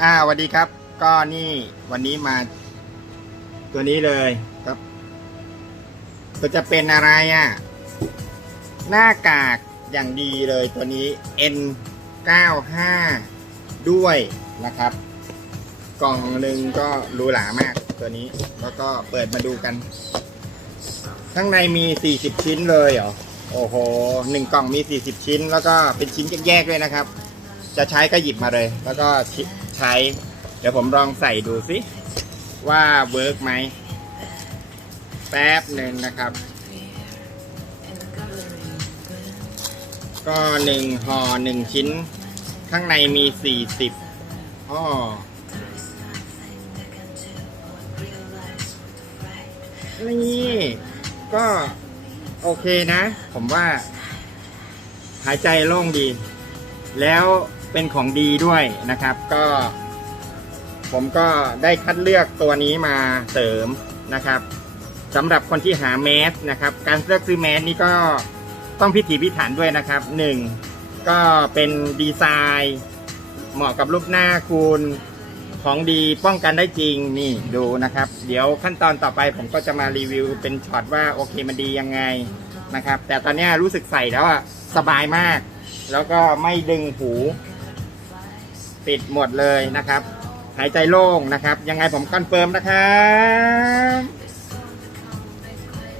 อ่าสวัสดีครับ ก็นี่วันนี้มา ตัวนี้เลยครับ ก็จะเป็นอะไรอะ หน้ากากอย่างดีเลยตัวนี้ N95 ด้วยนะครับ กล่องหนึ่งก็หรูหรามากตัวนี้ แล้วก็เปิดมาดูกัน ข้างในมี 40 ชิ้นเลยเหรอ โอ้โหหนึ่งกล่องมี 40 ชิ้น แล้วก็เป็นชิ้นแยกๆด้วยนะครับ จะใช้ก็หยิบมาเลย แล้วก็ ใช้ เดี๋ยวผมลองใส่ดูสิว่าเวิร์กไหม แป๊บหนึ่งนะครับ ก็หนึ่งห่อหนึ่งชิ้น ข้างในมีสี่สิบอ้อนี่ก็โอเคนะ ผมว่า หายใจโล่งดี แล้ว เป็นของดีด้วยนะครับ ก็ ผมก็ได้คัดเลือกตัวนี้มาเสริมนะครับสำหรับคนที่หาแมสนะครับ การเลือกซื้อแมสนี่ก็ต้องพิถีพิถันด้วยนะครับหนึ่งก็เป็นดีไซน์ เหมาะกับรูปหน้าคุณของดีป้องกันได้จริงนี่ดูนะครับ เดี๋ยวขั้นตอนต่อไปผมก็จะมารีวิวเป็นช็อตว่าโอเคมันดียังไงนะครับ แต่ตอนนี้รู้สึกใส่แล้วอะสบายมาก แล้วก็ไม่ดึงหู ปิดหมดเลยนะครับ หายใจโล่งนะครับ ยังไงผมคอนเฟิร์มนะครับ